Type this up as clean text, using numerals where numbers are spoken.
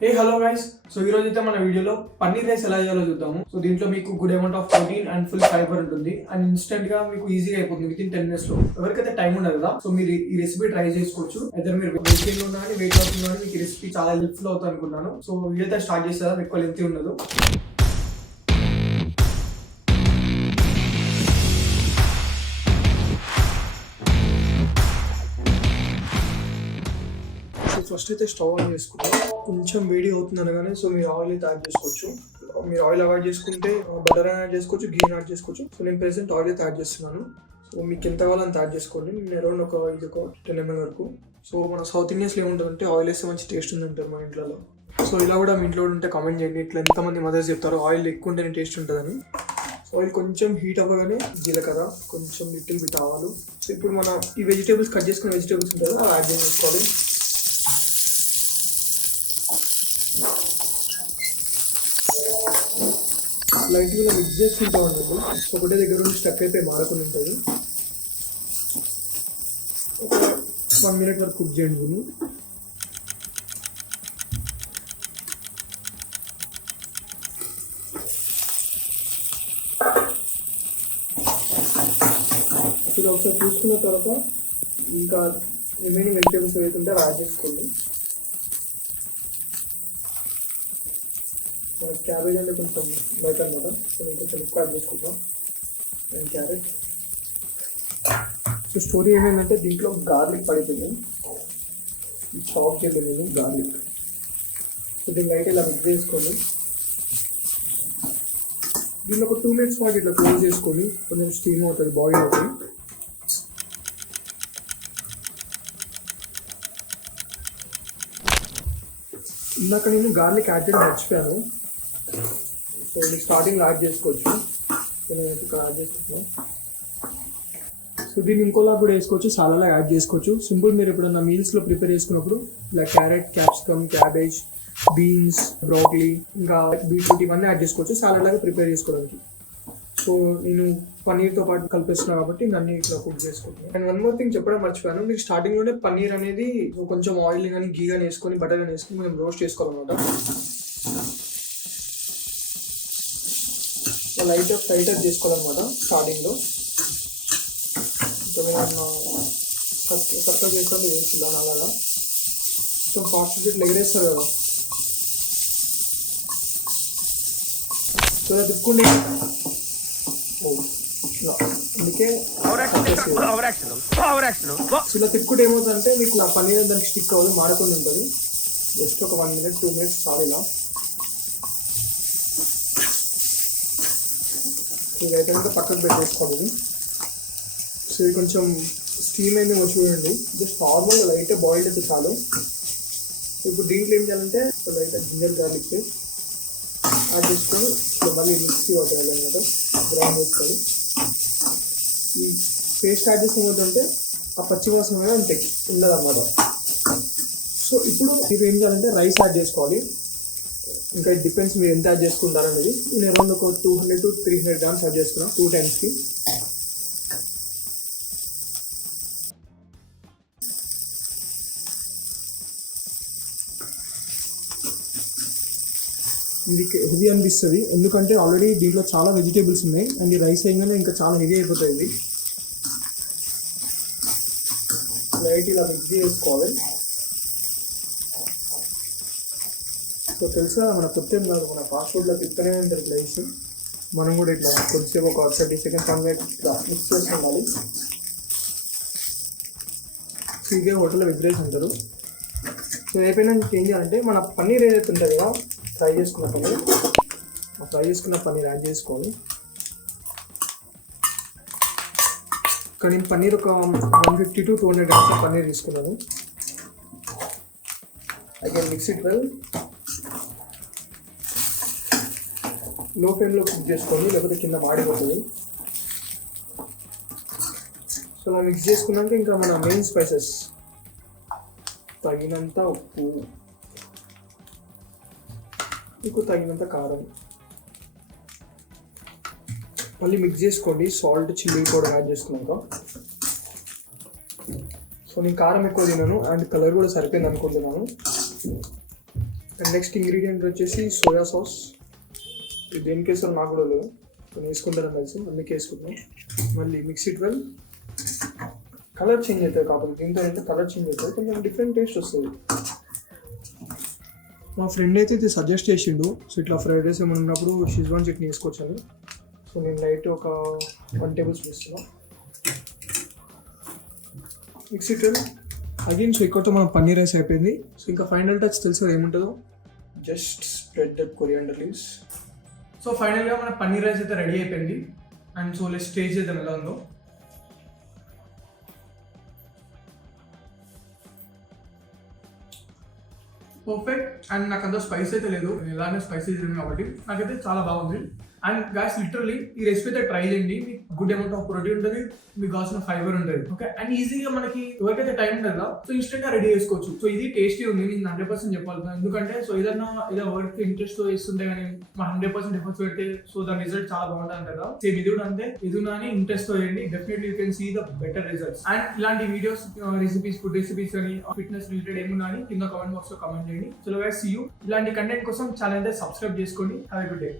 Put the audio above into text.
Hey hello guys. So ఈ రోజు అయితే మన వీడియోలో పన్నీర్ రైస్ ఎలా చేయాలో చూద్దాము. సో దీంట్లో మీకు good amount of protein and full fibre ఉంటుంది అండ్ ఇన్స్టెంట్ గా మీకు ఈజీగా అయిపోతుంది విత్ ఇన్ 10 minutes లో. ఎవరికైతే టైం ఉండదు కదా, సో మీరు ఈ రెసిపీ ట్రై చేసుకోవచ్చు. అయితే మీరు వెయిట్ గెయిన్ ఉన్నా కానీ వెయిట్ లాస్ ఉన్నా కానీ మీకు ఈ రెసిపీ చాలా హెల్ప్ఫుల్ అవుతుంది అనుకున్నాను. సో వీడియో అయితే స్టార్ట్ చేసేదా, ఎక్కువ లెంత్ ఉండదు. ఫస్ట్ అయితే స్టవ్ ఆన్ చేసుకుంటాం. కొంచెం వేడి అవుతుంది అనగానే సో మీరు ఆయిల్ అయితే యాడ్ చేసుకోవచ్చు. మీరు ఆయిల్ అవాయిడ్ చేసుకుంటే బటర్ యాడ్ చేసుకోవచ్చు, గీ యాడ్ చేసుకోవచ్చు. సో నేను ప్రెసెంట్ ఆయిల్ అయితే యాడ్ చేస్తున్నాను. సో మీకు ఎంత కావాలో అంత యాడ్ చేసుకోండి. నేను అరౌండ్ ఒక 10 ml వరకు. సో మన సౌత్ ఇండియన్స్లో ఏముంటుందంటే ఆయిల్ వేస్తే మంచి టేస్ట్ ఉందంటారు మా ఇంట్లో. సో ఇలా కూడా మీ ఇంట్లో ఉంటే కామెంట్ చేయండి. ఇట్లా ఎంతమంది మదర్స్ చెప్తారు ఆయిల్ ఎక్కువ ఉంటేనే టేస్ట్ ఉంటుందని. ఆయిల్ కొంచెం హీట్ అవ్వగానే జీలకర్ర, కొంచెం లిటిల్ బిట్ ఆవాలు. సో ఇప్పుడు మన ఈ వెజిటేబుల్స్ కట్ చేసుకున్న వెజిటేబుల్స్ ఉంటాయి కదా, యాడ్ చేసుకోవాలి. లైట్గా మిక్స్ చేసుకుంటూ ఉంటుంది. ఒకటే దగ్గర నుండి స్టక్ అయితే మారకుండా ఉంటుంది. ఒక 1 minute వరకు కుక్ చేయండి దీన్ని. ఇది ఒకసారి చూసుకున్న తర్వాత ఇంకా రిమైనింగ్ వెజిటేబుల్స్ ఏవైతే ఉంటే యాడ్ చేసుకోండి. మనకి క్యాబేజ్ అంటే కొంచెం బయట అనమాట, సో నేను కొంచెం ఎక్కువ యాడ్ చేసుకుంటాం. And carrot. సో స్టోరీ ఏమైందంటే దీంట్లో గార్లిక్ పడిపోయింది, చాప్ చేయలేదు గార్లిక్. సో దీన్ని లైట్ ఇలా మిక్స్ చేసుకోండి. దీన్ని ఒక 2 minutes పాటు ఇట్లా క్లోజ్ చేసుకొని కొంచెం స్టీమ్ అవుతుంది, బాయిల్ అవుతుంది. ఇందాక నేను గార్లిక్ యాడ్ చేయడం మర్చిపోయాను. సో మీరు స్టార్టింగ్లో యాడ్ చేసుకోవచ్చు. నేను ఇక్కడ యాడ్ చేసుకుంటున్నాను. సో దీన్ని ఇంకోలా కూడా వేసుకోవచ్చు, సాలాలా యాడ్ చేసుకోవచ్చు. సింపుల్ మీరు ఎప్పుడన్నా మీల్స్లో ప్రిపేర్ చేసుకున్నప్పుడు ఇలా carrot, capsicum, cabbage, beans, broccoli, ఇంకా బీట్రూట్ ఇవన్నీ యాడ్ చేసుకోవచ్చు సాలాలాగా ప్రిపేర్ చేసుకోవడానికి. సో నేను పన్నీర్తో పాటు కలిపేస్తున్నాను కాబట్టి అన్ని ఇట్లా కుక్ చేసుకుంటున్నాను. అండ్ 1 more thing చెప్పడం మర్చిపోయాను. మీరు స్టార్టింగ్లోనే పన్నీర్ అనేది కొంచెం ఆయిల్ కానీ గీ కానీ వేసుకొని బటర్ కానీ వేసుకొని మనం రోస్ట్ చేసుకోవాలన్నమాట. లైట్గా ఫ్రైట్ అప్ చేసుకోవాలన్నమాట స్టార్టింగ్లో. ఇంకా మీరు సర్కల్ చేసుకొని వేసిలా అలాగా కొంచెం ఫాస్ట్ ఇట్లా ఎగరేస్తారు కదా, సో తిప్పుకోండి. అందుకే ఇలా తిప్పుకుంటే ఏమవుతుందంటే మీకు నా పన్నీర్ దానికి స్టిక్ అవ్వదు, మాడకుండా ఉంటుంది. జస్ట్ ఒక 1 minute 2 minutes చాలు. ఇలా ఇదైతే కనుక పక్కకు పెట్టేసుకోవాలి. సో ఇది కొంచెం స్టీమ్ అయింది చూడండి. జస్ట్ నార్మల్గా లైట్గా బాయిల్డ్ అయితే చాలు. ఇప్పుడు దీంట్లో ఏం చేయాలంటే లైట్గా జింజర్ గార్లిక్ యాడ్ చేసుకొని మళ్ళీ మిక్సీ పట్టాలి అనమాట, గ్రైండ్ చేసుకొని. ఈ పేస్ట్ యాడ్ చేసిన ఏంటంటే ఆ పచ్చి వాసన అనేది అంతే ఉండదన్నమాట. సో ఇప్పుడు మీరు ఏం చేయాలంటే రైస్ యాడ్ చేసుకోవాలి. ఇంకా ఇది డిపెండ్స్ మీరు ఎంత యాడ్ చేసుకుంటారు అనేది. నేను అరౌండ్ ఒక 200 to 300 grams యాడ్ చేసుకున్నాను 2 times. ఇది హెవీ అనిపిస్తుంది ఎందుకంటే ఆల్రెడీ దీంట్లో చాలా వెజిటేబుల్స్ ఉన్నాయి అండ్ ఈ రైస్ అయ్యగానే ఇంకా చాలా హెవీ అయిపోతుంది. ఇది లైట్ ఇలా మిక్స్ చేసుకోవాలి. సో తెలుసా మన కొత్త మన ఫాస్ట్ ఫుడ్లో తిప్పుతూనే ఉంటుంది రైస్. మనం కూడా ఇట్లా కొద్దిసేపు ఒక 30 seconds ఇట్లా మిక్స్ చేసుకోవాలి. ఇదే హోటల్లో వెజ్ రైస్ అంటారు. సో అయిపోయినా ఏం చేయాలంటే మన పన్నీర్ ఏదైతే ఉంటుంది కదా, ఫ్రై చేసుకున్న పన్నీర్ యాడ్ చేసుకోవాలి. కానీ నేను పన్నీర్ ఒక 150 to 200 grams పన్నీర్ తీసుకున్నాను. I can mix it well. లో ఫ్లేమ్లో కుక్ చేసుకోండి, లేకపోతే కింద మాడిపోతుంది. సో మనం మిక్స్ చేసుకున్నాక ఇంకా మన మెయిన్ స్పైసెస్ తగినంత ఉప్పు, మీకు తగినంత కారం, మళ్ళీ మిక్స్ చేసుకోండి. సాల్ట్, చిల్లీ పౌడర్ యాడ్ చేసుకున్నాక. సో నేను కారం ఎక్కువ తిన్నాను అండ్ కలర్ కూడా సరిపోయింది అనుకుంటున్నాను. అండ్ నెక్స్ట్ ఇంగ్రీడియంట్ వచ్చేసి సోయా సాస్. ఇది దేనికి వేస్తారో నాకు కూడా లేదు, కొన్ని వేసుకుంటారని తెలుసు అందుకే వేసుకుంటాం. మళ్ళీ mix it well. Colour change అవుతుంది కాకపోతే దీంతో అయితే కలర్ చేంజ్ అవుతుంది, కొంచెం డిఫరెంట్ టేస్ట్ వస్తుంది. మా ఫ్రెండ్ అయితే ఇది సజెస్ట్ చేసిండు, సో ఇట్లా ఫ్రైడ్ రైస్ ఏమైనా ఉన్నప్పుడు షిజ్వాన్ చట్నీ వేసుకోవచ్చాను. సో నేను లైట్ ఒక 1 టేబుల్ స్పూన్ ఇస్తున్నాను. Mix it well again. So ఇక్కడతో మన పన్నీర్ రైస్ అయిపోయింది. సో ఇంకా ఫైనల్ టచ్ తెలుసు కదా ఏముంటుందో, just spread that coriander leaves. So ఫైనల్గా మన పన్నీర్ రైస్ అయితే రెడీ అయిపోయింది. అండ్ సో లెట్స్ టేస్ట్ చేద్దాం ఎలా ఉందో. పర్ఫెక్ట్. అండ్ నాకు అంత స్పైస్ అయితే లేదు, నేను ఇలానే స్పైసీ తిన్నాను కాబట్టి నాకైతే చాలా బాగుంది. అండ్ గాయస్ లిటరల్లీ ఈ రెసిపీ అయితే ట్రై చేయండి, మీకు గుడ్ అమౌంట్ ఆఫ్ ప్రోటీన్ ఉంటుంది, మీకు కావాల్సిన ఫైబర్ ఉంటుంది. ఓకే, అండ్ ఈజీగా మనకి ఎవరికైతే టైం ఉంటుందో సో ఇన్స్టెంట్ గా రెడీ చేసుకోవచ్చు. సో ఇది టేస్టీ ఉంది, నేను 100% చెప్పాలి. ఎందుకంటే సో ఏదైనా వర్క్ ఇంట్రెస్ట్ తో చేస్తుంటే కానీ మా 100% ఎఫర్ట్స్ పెడితే సో దాని రిజల్ట్ చాలా బాగుంటుంది కదా. సేమ్ ఇది కూడా అంతే, ఇది అని ఇంట్రెస్ట్ తో చేయండి, definitely you can see the better results. And ఇలాంటి వీడియోస్, రెసిపీస్, ఫుడ్ రెసిపీస్ కానీ ఫిట్నెస్ రిలేటెడ్ ఏమున్నా అని కింద కామెంట్ బాక్స్ లో కామెంట్ చేయండి. So guys see you. ఇలాంటి కంటెంట్ కోసం ఛానల్ అయితే సబ్స్క్రైబ్ చేసుకోండి. Have a good day.